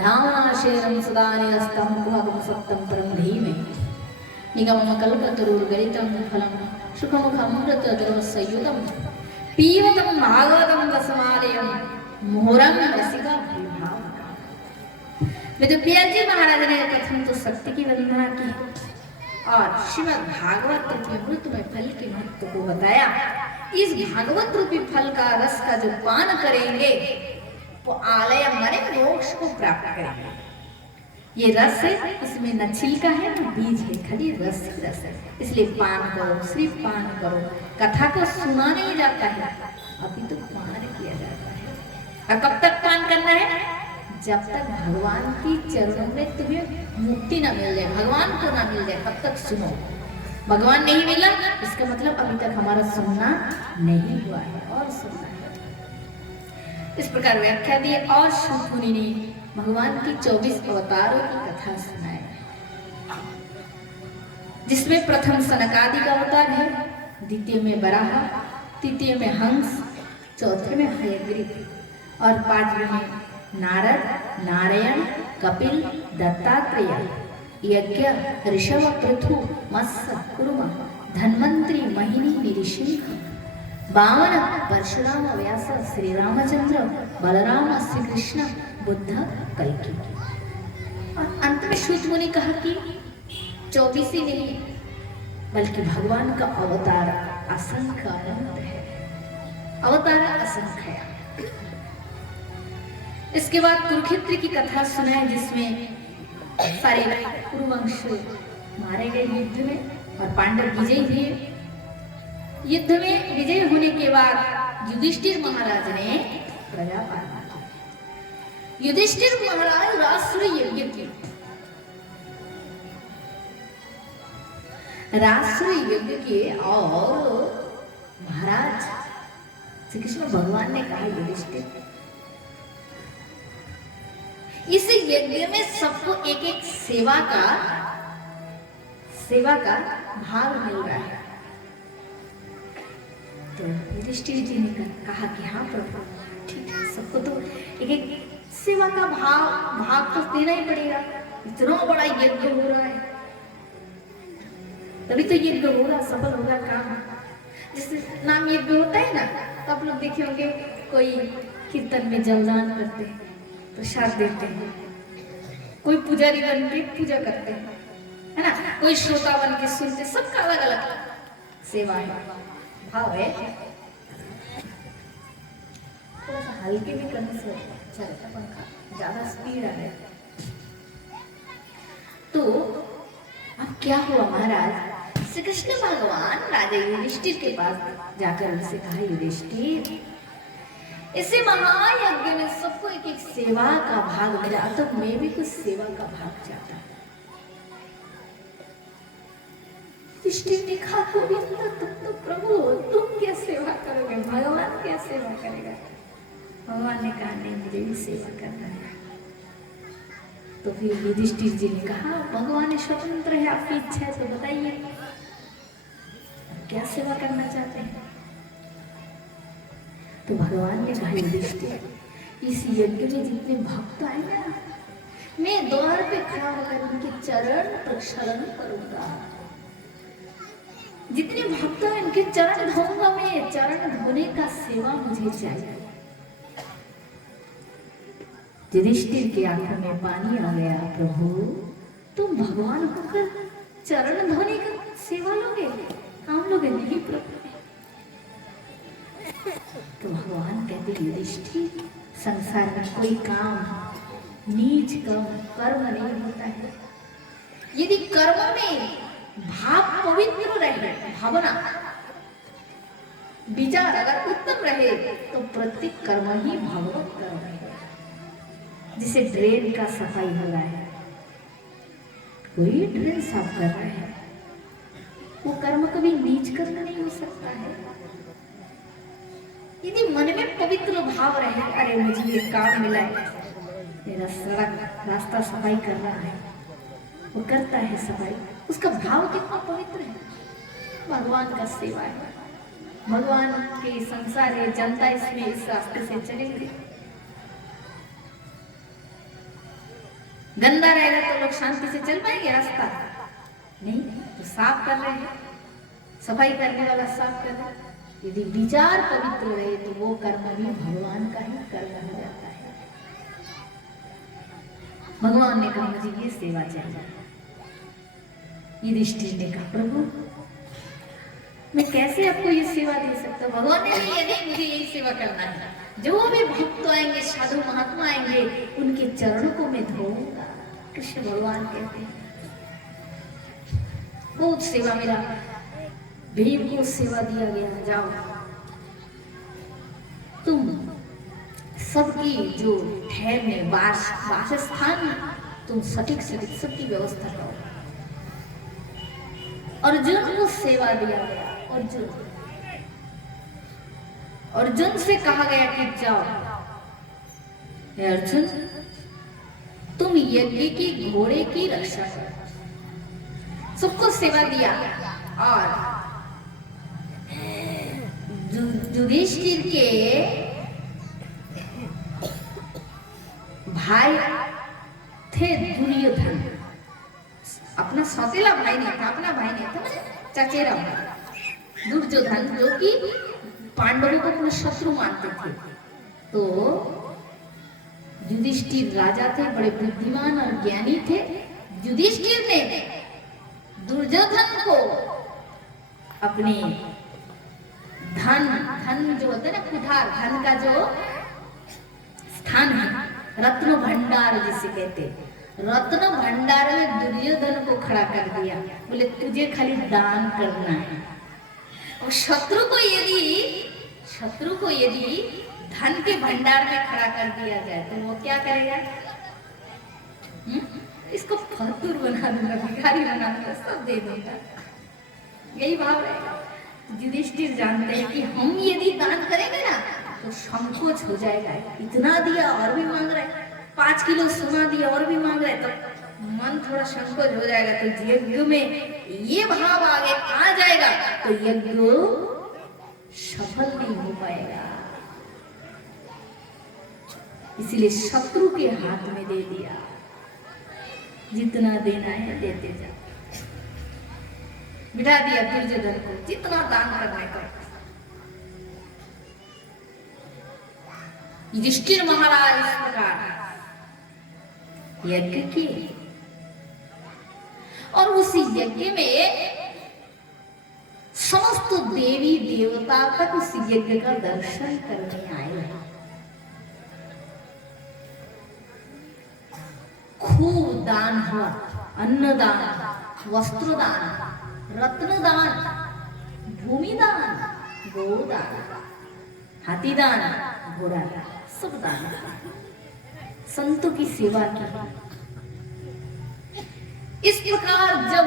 धावनाशेरं सदानिरस्तं कुहकं सत्तं परं धीमहि निगमकल्पतरुर्गलितं फलं सुखमुखमृतद्रवसंयुतं पीवतं भागवतं रसमालयं मुहुरं रसिका विभावना। वेदव्यास जी महाराज ने प्रथम तो सत्य की वंदना की और श्रीमद् भागवत रूपी अमृत में फल के महत्व को बताया। इस भागवत रूपी फल का रस का जो पान करेंगे वो आलय माने मोक्ष को प्राप्त करेंगे। ये रस है, इसमें न छिलका है न बीज है, खाली रस ही रस है। इसलिए पान करो, सिर्फ पान करो। कथा को सुना नहीं जाता है, अभी तो पान किया जाता है। और कब तक पान करना है? जब तक भगवान की चरणों में तुम्हें मुक्ति न मिल जाए, भगवान को न मिल जाए, तब तक सुनो। भगवान नहीं मिला इसका मतलब अभी तक हमारा सुनना नहीं हुआ है और सुनना है। इस प्रकार व्याख्या दी और शुभ मुनि ने भगवान की 24 अवतारों की कथा सुनाई, जिसमें प्रथम सनकादि का अवतार है, द्वितीय में वराह, तृतीय में हंस, चौथे में हयग्रीव और पांचवें में नारद, नारायण, कपिल, दत्तात्रेय, यज्ञ, ऋषभ, पृथु, मत्स्य, कुर्म, धन्वंतरी, महिनी, ऋषि, वामन, परशुराम, व्यास, श्री रामचंद्र, बलराम, श्री कृष्ण, बुद्ध, कल्कि। और अंत में सूत मुनि कहा कि 24 ही नहीं बल्कि भगवान का अवतार असंख्य अनंत है, अवतार असंख्य है। इसके बाद कुरुक्षेत्र की कथा सुनाए, जिसमें सारे कुरुवंश मारे गए युद्ध में और पांडव विजयी हुए। युद्ध में विजय होने के बाद युधिष्ठिर महाराज ने प्रजा पालन किया। युधिष्ठिर महाराज राष्ट्र यज्ञ किया। राष्ट्र यज्ञ किए और महाराज श्री कृष्ण भगवान ने कहा, युधिष्ठिर इस यज्ञ में सबको एक एक सेवा का भाग मिल रहा है। तो युधिष्ठिर जी ने कहा कि हाँ प्रभु, ठीक है, सबको तो एक एक सेवा का भाग तो देना ही पड़ेगा। इतना बड़ा यज्ञ हो रहा है, तभी तो यज्ञ होगा, सफल होगा काम। जैसे नाम यज्ञ होता है ना, तो आप लोग देखे होंगे कोई कीर्तन में जलदान करते हैं, प्रसाद देते हैं, कोई पुजारी बन के पूजा करते हैं, है ना, कोई श्रोता बन के सुनते। सबका अलग अलग सेवा है, भाव है। थोड़ा सा हल्के भी करने से अच्छा रहता पंखा, ज्यादा स्पीड आ रहा है। तो अब क्या हुआ महाराज, श्री कृष्ण भगवान राजा युधिष्ठिर के पास जाकर उनसे कहा, युधिष्ठिर इसे महायज्ञ में सबको एक एक सेवा का भाग मिला, तो मैं भी कुछ सेवा का भाग चाहता हूं। युधिष्ठिर ने कहा, गोविंद तुम तो प्रभु हो, तुम क्या सेवा करोगे, भगवान क्या सेवा करेगा। भगवान ने कहा, नहीं, मुझे भी सेवा करना है। तो फिर युधिष्ठिर जी ने कहा, भगवान स्वतंत्र है, आपकी इच्छा है तो बताइए क्या सेवा करना चाहते हैं। तो भगवान ने कहा, युधिष्ठिर इस यज्ञ में जितने भक्त आए ना, मैं द्वार पे खड़ा होकर उनके चरण प्रक्षालन करूंगा। जितने भक्त हैं उनके चरण धोऊंगा मैं, चरण धोने का सेवा मुझे चाहिए। युधिष्ठिर की आंखों में पानी आ गया, प्रभु तुम भगवान होकर चरण धोने का सेवा लोगे, काम लोगे? नहीं प्रभु। तो भगवान कहते, युधिष्ठिर संसार में कोई काम नीच कर्म नहीं होता है। यदि कर्म में भाव पवित्र रहे, भावना विचार अगर उत्तम रहे, तो प्रत्येक कर्म ही भगवत कर्म है। जिसे ड्रेन का सफाई हो रहा है, कोई ड्रेन साफ कर रहा है, वो कर्म कभी नीच कर्म नहीं हो सकता है। यदि मन में पवित्र भाव रहे, अरे मुझे ये काम मिला है, मेरा सड़क रास्ता सफाई कर रहा है, वो करता है सफाई, उसका भाव कितना पवित्र है। भगवान का सेवा है, भगवान के संसार है, जनता इसमें इस रास्ते से चलेंगे। गंदा रहेगा तो लोग शांति से चल पाएंगे रास्ता? नहीं, तो साफ कर रहे हैं, सफाई करने वाला साफ कर रहे हैं। यदि विचार पवित्र रहे तो वो कर्म भी भगवान का ही कर्म हो जाता है। भगवान ने कहा मुझे ये सेवा चाहिए। युधिष्ठिर ने कहा प्रभु मैं कैसे आपको ये सेवा दे सकता हूँ? भगवान ने नहीं, नहीं मुझे यही सेवा करना है। जो भी भक्त आएंगे, साधु महात्मा आएंगे, उनके चरणों को मैं धोऊंगा। कृष्ण भगवान कहते हैं बहुत सेवा मेरा भीम को सेवा दिया गया। जाओ तुम सबकी जो ठहरने वासस्थान तुम सटीक सबकी व्यवस्था करो। अर्जुन को सेवा दिया गया। अर्जुन से कहा गया कि जाओ हे अर्जुन तुम यज्ञ की घोड़े की रक्षा करो। सबको सेवा दिया। और युधिष्ठिर के भाई थे दुर्योधन, अपना सौतेला भाई नहीं था, अपना भाई नहीं था, चचेरा भाई दुर्योधन, जो कि पांडवों को अपने शत्रु मानते थे। तो युधिष्ठिर राजा थे, बड़े बुद्धिमान और ज्ञानी थे। युधिष्ठिर ने दुर्योधन को अपने धन जो होता है ना, कुठार, धन का जो स्थान है, रत्न भंडार जिसे कहते, रत्न भंडार में दुर्योधन को खड़ा कर दिया। बोले तुझे खाली दान करना है। और शत्रु को यदि धन के भंडार में खड़ा कर दिया जाए तो वो क्या करेगा? इसको फतूर बना दूंगा, भिखारी बना दूंगा, सब दे दूंगा, यही भाव रहेगा। युधिष्ठिर जानते हैं कि हम यदि दान करेंगे ना तो संकोच हो जाएगा। इतना दिया और भी मांग रहा है, 5 किलो सोना दिया और भी मांग रहा है, तो मन थोड़ा संकोच हो जाएगा। तो यज्ञ में ये भाव आगे आ जाएगा तो यज्ञ सफल नहीं हो पाएगा। इसलिए शत्रु के हाथ में दे दिया, जितना देना है देते जाओ। बिठा दिया दुर्योधन को, जितना दान करने का। युधिष्ठिर महाराज इस प्रकार यज्ञ किए और उसी यज्ञ में समस्त देवी देवता तक उस यज्ञ का दर्शन करने आए। खूब दान हुआ, अन्नदान, वस्त्रदान, रत्नदान, भूमिदान, गोदान, हाथीदान, घोड़ा, सब दान, संतों की सेवा की। इस प्रकार जब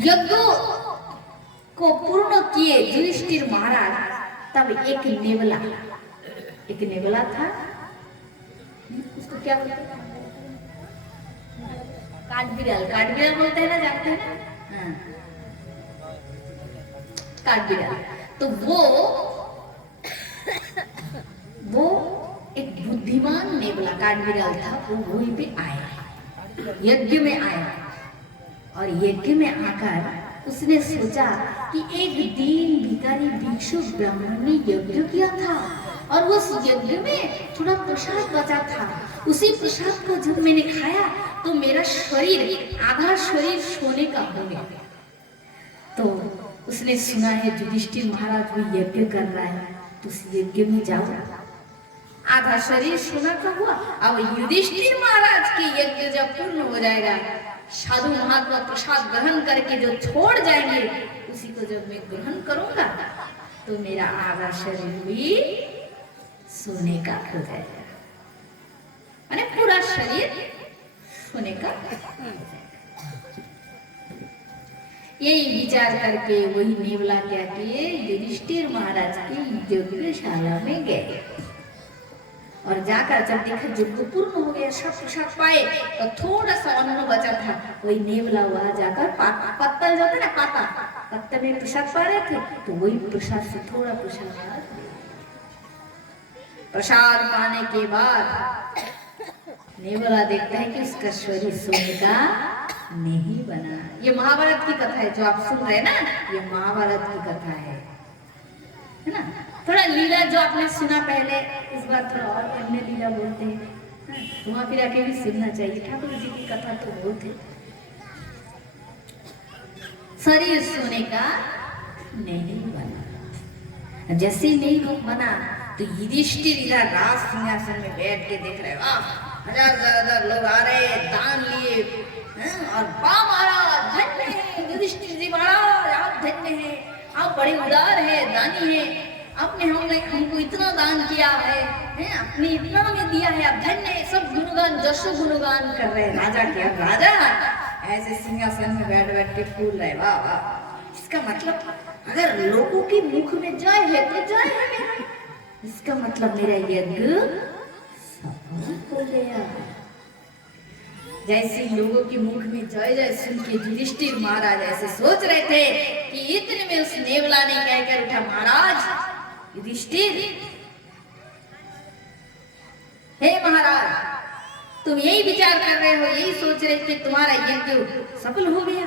यज्ञ को पूर्ण किए युधिष्ठिर महाराज, तब एक नेवला था, उसको क्या बोलते हैं? काठबिड़ाल बोलते हैं ना, जानते हैं ना? काठबिड़ाल। तो वो एक बुद्धिमान नेवला काठबिड़ाल था। वो वहीं पे आया, यज्ञ में आया, और यज्ञ में आकर उसने सोचा कि एक दीन भिखारी भिक्षु ब्राह्मण ने यज्ञ किया था और उस यज्ञ में थोड़ा प्रसाद बचा था। उसी प्रसाद को जब मैंने खाया तो मेरा शरीर, आधा शरीर सोने का हो गया। तो उसने सुना है युधिष्ठिर महाराज वो यज्ञ कर रहा है, तो उस यज्ञ में जाओ। आधा शरीर सोना का हुआ। अब युधिष्ठिर महाराज के यज्ञ जब पूर्ण हो जाएगा, साधु महात्मा प्रसाद ग्रहण करके जो छोड़ जाएंगे, उसी को जब मैं ग्रहण करूंगा तो मेरा आधा शरीर भी सोने का हो जाएगा, माने पूरा शरीर सोने का। यही विचार करके वही नेवला क्या किए, युधिष्ठिर महाराज की यज्ञशाला में गए और जाकर जब देखा यज्ञ पूर्ण हो गया, सब प्रसाद पाए, तो थोड़ा सा अन्न बचा था। वही नेवला वहां जाकर पत्तल जो था ना, पत्तल में प्रसाद पा रहे थे, तो वही प्रसाद से थोड़ा प्रसाद पाने के बाद नेवला देखता है कि उसका शरीर सोने का नहीं बना। ये महाभारत की कथा है जो आप सुन रहे हैं ना, ये महाभारत की कथा है ना। थोड़ा लीला जो आपने सुना पहले, इस बार थोड़ा और अन्य लीला बोलते हैं, वहां फिर आके भी सुनना चाहिए। ठाकुर जी की कथा तो बहुत है। शरीर सोने का नहीं बना। जैसे ही नहीं बना तो युधिष्ठिर इधर राज सिंहासन में बैठ के देख रहे, वाह हजार लोग आ रहे, दान लिए, और वाह महाराज धन्य है, युधिष्ठिर जी महाराज आप धन्य है, आप बड़े उदार है, दानी है, आपने हमको इतना दान किया है, आपने इतना हमें दिया है, आप धन्य है। सब गुणगान जशो गुणगान कर रहे राजा के। राजा ऐसे सिंहासन में बैठ बैठ के फूल रहे, वाह वाह। इसका मतलब अगर लोगों के मुख में जय है तो जय है मेरा, इसका मतलब मेरा यज्ञ सफल हो गया। जैसे लोगों के मुख में जय जय सुन के युधिष्ठिर महाराज ऐसे सोच रहे थे कि इतने में उस नेवला ने कहकर उठा, महाराज युधिष्ठिर, हे महाराज, तुम यही विचार कर रहे हो, यही सोच रहे थे तुम्हारा यज्ञ सफल हो गया,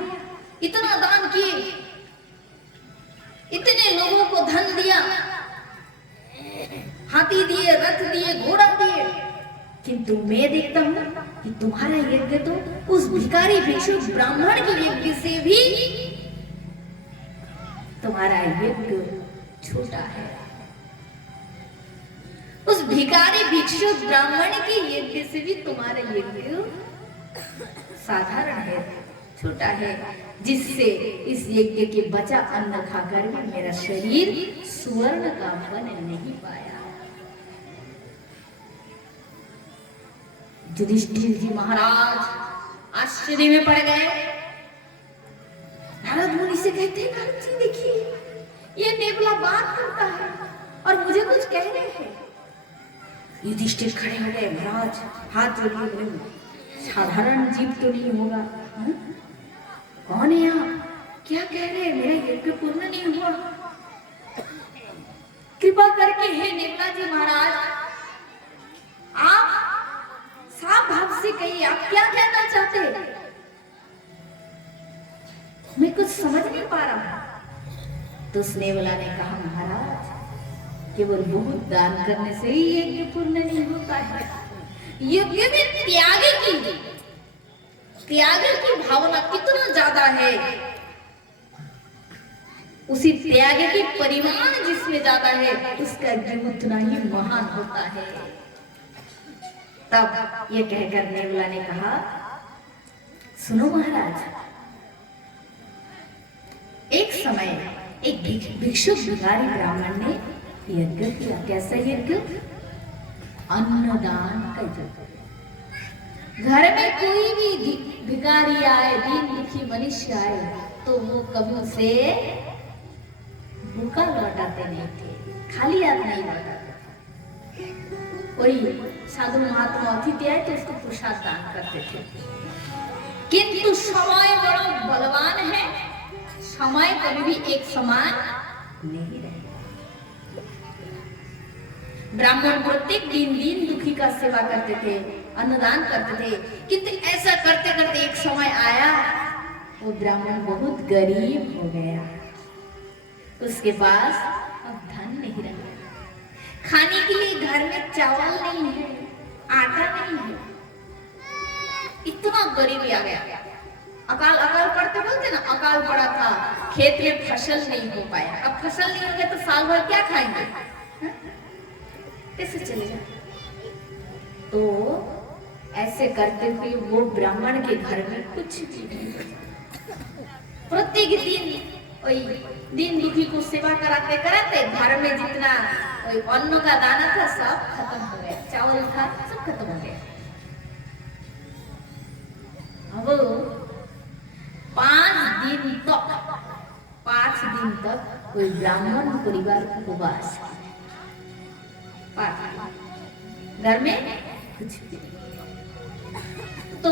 इतना दान किए, इतने लोगों को धन दिया, हाथी दिए, रथ दिए, घोड़ा दिए, किंतु मैं देखता हूं कि तुम्हारा यज्ञ तो उस भिखारी भिक्षु ब्राह्मण के यज्ञ से भी तुम्हारा यज्ञ छोटा है। उस भिखारी भिक्षु ब्राह्मण के यज्ञ से भी तुम्हारा यज्ञ साधारण है, छोटा है, जिससे इस यज्ञ के बचा अन्न खाकर भी मेरा शरीर सुवर्ण का बन नहीं पाया। युधिष्ठिर जी महाराज आश्चर्य में पड़ गए। नारद मुनि से कहते हैं, नारद जी देखिए ये नेवला बात करता है और मुझे कुछ कह रहे हैं। युधिष्ठिर खड़े हो गए, महाराज हाथ जोड़िए, बोले साधारण जीव तो नहीं होगा, कौन है आप, क्या कह रहे हैं, मेरा यज्ञ पूर्ण नहीं हुआ, कृपा करके हे नेवला जी महाराज आप साफ भाव से कहिए, आप क्या कहना चाहते हैं, मैं कुछ समझ नहीं पा रहा हूं। तो उस नेवला ने कहा, महाराज केवल बहुत दान करने से ही यज्ञ पूर्ण नहीं होता है, यज्ञ में त्याग की भावना कितना ज्यादा है, उसी त्याग के परिमाण जिसमें ज्यादा है उसका यज्ञ उतना ही महान होता है। तब ये कहकर नेवला ने कहा, सुनो महाराज, एक समय एक भिक्षुक भिखारी ब्राह्मण ने यज्ञ किया। कैसा यज्ञ? अन्नदान का यज्ञ। घर में कोई भी भिखारी आए, दीन दुखी मनुष्य आए, तो वो कभी उसे भूखा लौटाते नहीं थे, खाली हाथ नहीं लौटाते थे। कोई साधु महात्मा अतिथि आए तो उसको प्रसाद दान करते थे। किंतु समय बड़ा बलवान है, समय कभी भी एक समान नहीं रहे। ब्राह्मण प्रत्येक दिन दुखी का सेवा करते थे, अन्नदान करते थे, किंतु ऐसा करते करते एक समय आया वो ब्राह्मण बहुत गरीब हो गया, उसके पास अब धन नहीं रहा, खाने के लिए घर में चावल नहीं है, आटा नहीं है, इतना गरीबी आ गया। अकाल पड़ते बोलते ना, अकाल पड़ा था, खेत में फसल नहीं हो पाया। अब फसल नहीं हो गया तो साल भर क्या खाएंगे, कैसे चलेगा? तो ऐसे करते हुए वो ब्राह्मण के घर में कुछ भी नहीं बचा। प्रत्येक दिन दुखी को सेवा कराते कराते घर में जितना अन्न का दाना था सब खत्म हो गया, चावल था सब खत्म हो गया। अब 5 दिन तक कोई ब्राह्मण परिवार उपवास, घर में कुछ भी। तो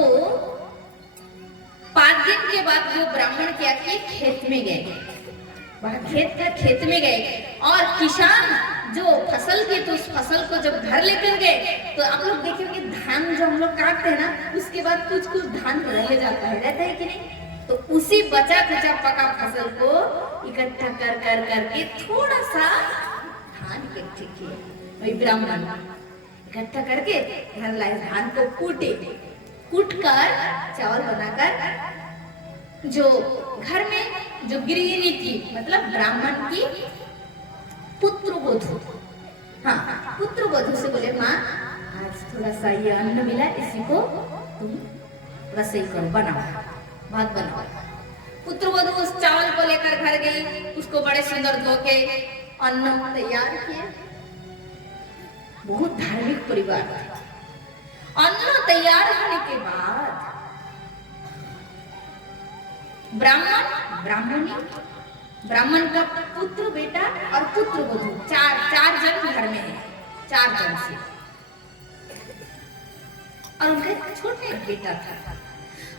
5 दिन के बाद वो ब्राह्मण क्या किए, खेत में गए, वह खेत था, खेत में गए और किसान जो फसल की तो उस फसल को जब घर लेकर गए तो आप लोग देखेंगे धान जो हम लोग काटते हैं ना उसके बाद कुछ कुछ धान रह जाता है, रहता है कि नहीं? तो उसी बचा खुचा पका फसल को इकट्ठा कर कर करके थोड़ा सा धान इकट्ठे किए, वही ब्राह्मण इकट्ठा करके घर लाए, धान को कूट कर चावल बनाकर जो घर में जो गृहिणी थी मतलब ब्राह्मण की पुत्रवधू, हाँ पुत्रवधू से बोले माँ आज थोड़ा सा ये अन्न मिला, इसी को तुम रसोई करो, बनाओ, भात बनाओ। पुत्रवधू उस चावल को लेकर घर गई, उसको बड़े सुंदर धो के अन्न तैयार किए। बहुत धार्मिक परिवार था। अन्न तैयार होने के बाद ब्राह्मण का पुत्र बेटा और पुत्र वधू चार जन घर में है, 4 जन से, और उनका छोटा एक बेटा था।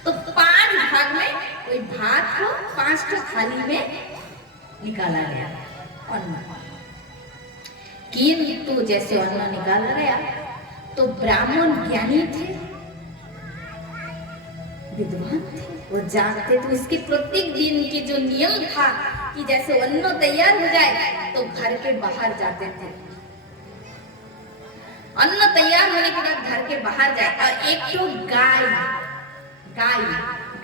तो 5 भाग में कोई भात को 5 थाली में निकाला गया अन्न। किंतु जैसे अन्न निकाला गया तो ब्राह्मण ज्ञानी थे, विद्वान थे, वो जानते थे इसके प्रत्येक दिन की जो नियम था कि जैसे अन्न तैयार हो जाए तो घर के बाहर जाते थे, अन्न तैयार होने के बाद घर के बाहर जाए और एक तो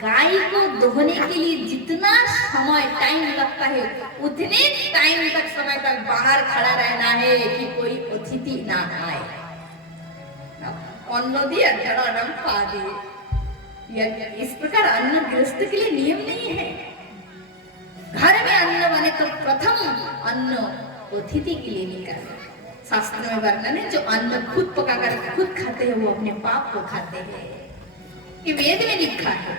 गाय को दोहने के लिए जितना समय टाइम लगता है उतने टाइम तक समय तक बाहर खड़ा रहना है कि कोई अतिथि ना आए। अन्न दिया धड़ाधड़ खा दिए, इस प्रकार अन्न गृहस्थ के लिए नियम नहीं है। घर में अन्न बने तो प्रथम अन्न अतिथि के लिए निकालना। शास्त्र में वर्णन है जो अन्न खुद पकाकर खुद खाते हैं वो अपने पाप को खाते हैं, ये वेद में लिखा है।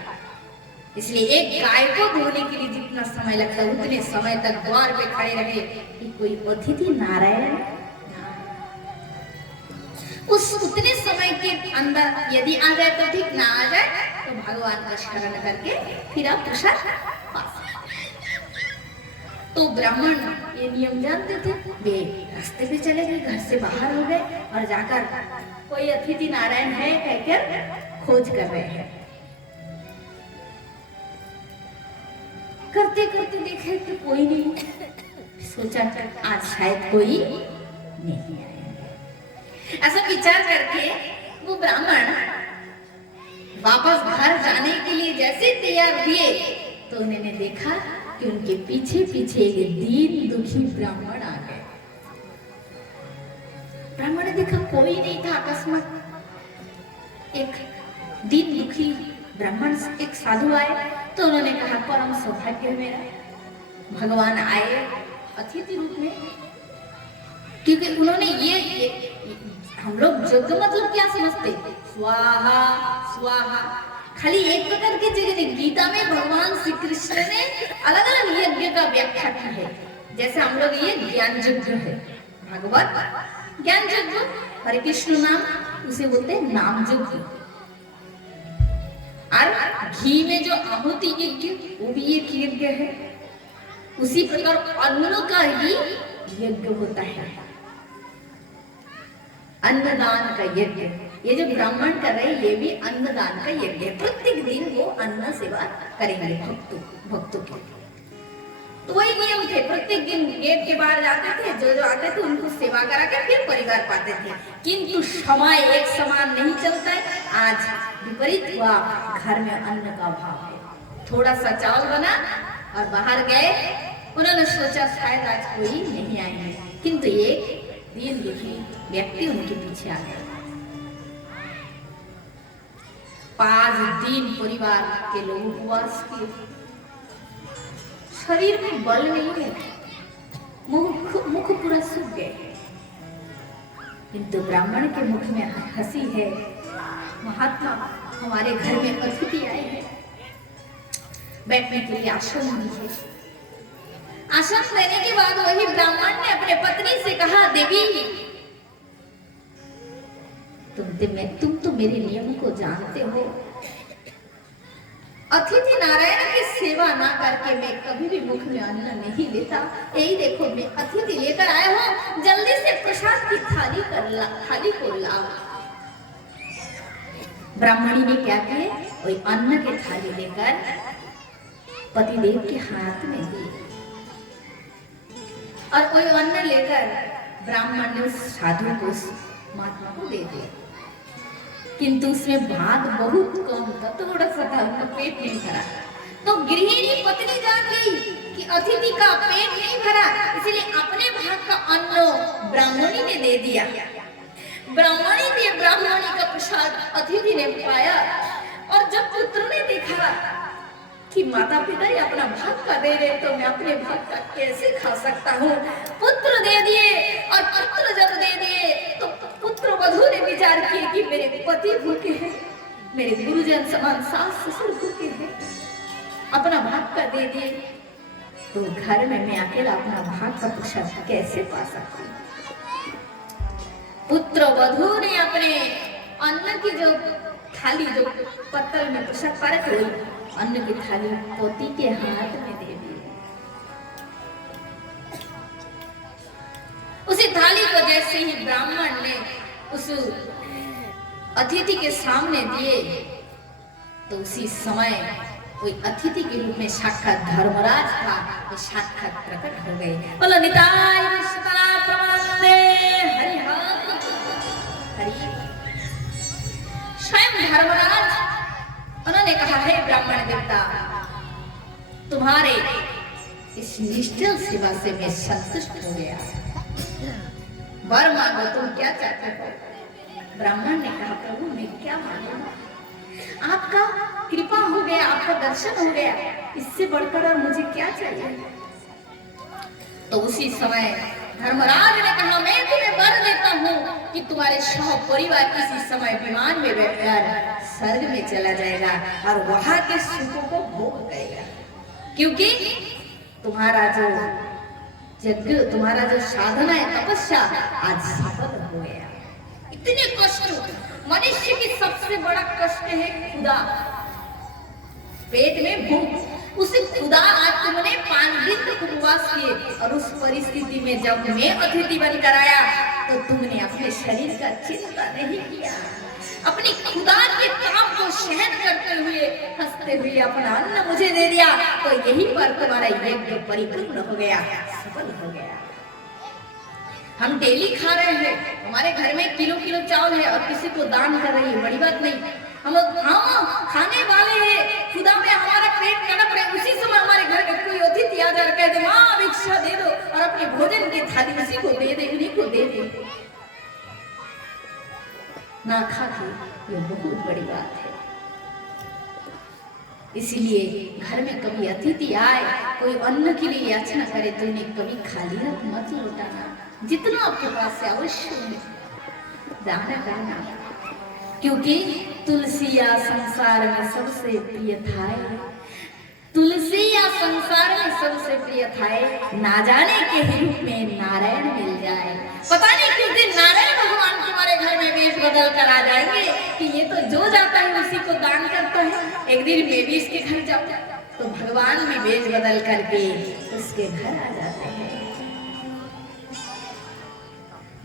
इसलिए एक गाय को धोने के लिए जितना समय लगता है उतने समय तक द्वार पे खड़े रहे कि कोई अतिथि नारायण उस उतने समय के अंदर यदि आ जाए तो ठीक, ना आ जाए तो भगवान का शरण करके फिर आप प्रसाद पा सकते। तो ब्राह्मण ये नियम जानते थे, वे रास्ते पे चले गए, घर से बाहर हो गए और जाकर कोई अतिथि नारायण है कहकर खोज कर रहे हैं। करते करते देखे तो कोई नहीं, सोचा आज शायद कोई नहीं आएगा। ऐसा विचार करके वो ब्राह्मण वापस घर जाने के लिए जैसे तैयार हुए तो उन्होंने देखा कि उनके पीछे पीछे एक दीन दुखी ब्राह्मण आ गए। ब्राह्मण ने देखा कोई नहीं था, अकस्मात एक दीन दुखी ब्राह्मण एक साधु आए तो उन्होंने कहा परम सौभाग्य मेरा, भगवान आए अतिथि रूप में। क्योंकि उन्होंने ये हम लोग यज्ञ मतलब क्या समझते, स्वाहा स्वाहा, खाली एक प्रकार की जगह नहीं। गीता में भगवान श्री कृष्ण ने अलग अलग यज्ञ का व्याख्या की है। जैसे हम लोग ये ज्ञान यज्ञ है, भागवत ज्ञान यज्ञ, हरे कृष्ण नाम उसे बोलते हैं नाम यज्ञ। और घी में जो आहुति यज्ञ वो भी एक यज्ञ है। उसी प्रकार अन्न का ही यज्ञ होता है, अन्नदान का यज्ञ। ये जो ब्राह्मण कर रहे हैं ये भी अन्नदान का यज्ञ है। प्रत्येक दिन वो अन्न सेवा करेंगे भक्तों के। तो वही नियम थे, प्रत्येक दिन गेट के बाहर जाते थे, जो आते थे उनको सेवा करा के फिर परिवार पाते थे। किंतु समय एक समान नहीं चलता है। आज विपरीत हुआ, घर में अन्न का अभाव है। थोड़ा सा चावल बना और बाहर गए, उन्होंने सोचा शायद आज कोई नहीं आएंगे, किंतु एक दीन दुखी व्यक्ति उनके पीछे आ गया। 5 दिन परिवार के लोग उपवास किए, शरीर में बल नहीं है, मुख पूरा सूख गए। किंतु ब्राह्मण के मुख में हंसी है, महात्मा हमारे घर में अतिथि आए हैं, बैठने के लिए आश्रम भी है। आश्रम देने के बाद वही ब्राह्मण ने अपने पत्नी से कहा, देवी तुम तो मेरे नियम को जानते हो, अतिथि नारायण की सेवा ना करके मैं कभी भी मुख में अन्न नहीं लेता। यही देखो, मैं अतिथि लेकर आया हूँ, जल्दी से प्रसाद की थाली को लाओ। ब्राह्मणी ने क्या किए, वही अन्न की थाली लेकर पतिदेव के हाथ में दी और वही अन्न लेकर ब्राह्मण ने उस साधु को, उस महात्मा को दे दिया। किंतु उसमें भाग बहुत कम था, थोड़ा सा था, उनका पेट नहीं भरा। तो गृहिणी पत्नी जान गई कि अतिथि का पेट नहीं भरा, इसलिए अपने भाग का अन्न ब्राह्मणी ने दे दिया। ब्राह्मणी का प्रसाद अतिथि ने पाया और जब पुत्र ने देखा कि माता पिता ही अपना भाग का दे रहे, तो मैं अपने भाग का कैसे खा सकता हूँ। पुत्र दे दिए और पुत्र जब दे दिए तो पुत्र वधू ने विचार किए कि मेरे पति भूखे हैं, मेरे गुरुजन समान सास ससुर भूखे हैं, अपना भाग का दे दिए तो घर में मैं अकेला अपना भाग का प्रसाद कैसे पा सकती हूँ। पुत्र वधू ने अपने अन्न की जो थाली, जो पत्तल में प्रसाद पा रहे थे, अन्न की थाली पोती के हाथ में दे दी। उसी थाली को जैसे ही ब्राह्मण ने उस अतिथि के सामने दिए तो उसी समय कोई अतिथि के रूप में साक्षात धर्मराज था, वो साक्षात प्रकट हो गए। बोलो निताय प्रमानंदे हरि हरि। स्वयं धर्मराज उन्होंने कहा, हे ब्राह्मण देवता, तुम्हारे इस निष्ठल सेवा से मैं संतुष्ट हो गया, वर मांगो, तुम क्या चाहते हो। ब्राह्मण ने कहा, प्रभु मैं क्या मांगू, आपका कृपा हो गया, आपका दर्शन हो गया, इससे बढ़कर और मुझे क्या चाहिए। तो उसी समय धर्मराज ने कहा, मैं तुम्हें वर देता हूँ कि तुम्हारे सह परिवार इसी समय विमान में बैठकर स्वर्ग में चला जाएगा और वहां के सुखों को भोग करेगा, क्योंकि तुम्हारा जो यज्ञ, तुम्हारा जो साधना है, तपस्या आज सफल हो गया। इतने कष्ट, मनुष्य की सबसे बड़ा कष्ट है खुदा, पेट में भूख, उसे खुदा आज तुमने 5 दिन तक उपवास किए और उस परिस्थिति में जब मैं अतिथि बनकर आया तो तुमने अपने शरीर का चिंता नहीं किया, अपनी खुदा के ताप को सहन करते हुए, हंसते हुए अपना अन्न मुझे दे दिया। तो यही पर तुम्हारा यज्ञ परिपूर्ण हो गया, सफल हो गया। हम डेली खा रहे हैं, हमारे घर में किलो किलो चावल है और किसी को दान कर रही है, बड़ी बात नहीं। हम खाने वाले हैं, खुदा में हमारा पेट तड़प रहे, उसी समय हमारे घर में कोई अतिथि आ जाकर कह दे, माँ भिक्षा दे दो, और अपने भोजन की थाली उसी को दे दे, उन्हीं को दे दे, ना खा के, ये बहुत बड़ी बात है। इसीलिए घर में कभी अतिथि आए, कोई अन्न के लिए याचना करे तो उन्हें कभी खाली हाथ मत लौटाना, जितना आपके पास से आवश्यक दान करना, क्योंकि तुलसी या संसार में सबसे प्रिय थाए, तुलसी या संसार में सबसे प्रिय थाए, ना जाने के रूप में नारायण मिल जाए। पता नहीं किस दिन नारायण भगवान तुम्हारे घर में वेश बदल कर आ जाएंगे कि ये तो जो जाता है उसी को दान करता है। एक दिन मैं भी इसके घर जाऊँ तो भगवान भी वेश बदल करके उसके घर आ जाते हैं।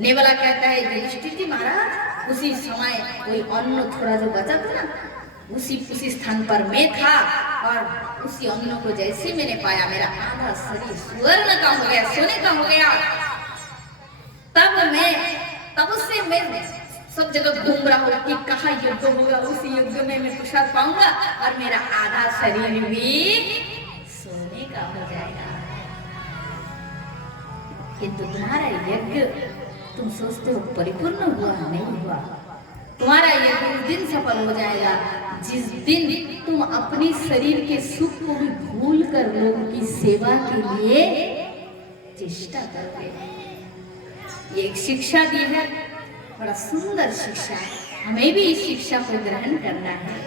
नेवला कहता है, युधिष्ठिर जी महाराज, उसी समय कोई अन्न थोड़ा जो बचा था ना, उसी स्थान पर मैं था और उसी अन्न को जैसे मैंने पाया, मेरा आधा शरीर स्वर्ण का हो गया, सोने का हो गया। तब उससे मैं सब जगह घूम रहा हूँ कि कहाँ युद्ध होगा, उसी युद्ध में मैं प्रसाद पाऊंगा और मेरा आधा शरीर भी सोने का हो जाएगा। किंतु तुम्हारा यज्ञ तुम सोचते हो परिपूर्ण हुआ, नहीं हुआ। तुम्हारा यज्ञ उस दिन सफल हो जाएगा जिस दिन तुम अपने शरीर के सुख को भी भूल कर लोगों की सेवा के लिए चेष्टा करोगे। ये एक शिक्षा दी है, बड़ा सुंदर शिक्षा है, हमें भी इस शिक्षा को ग्रहण करना है।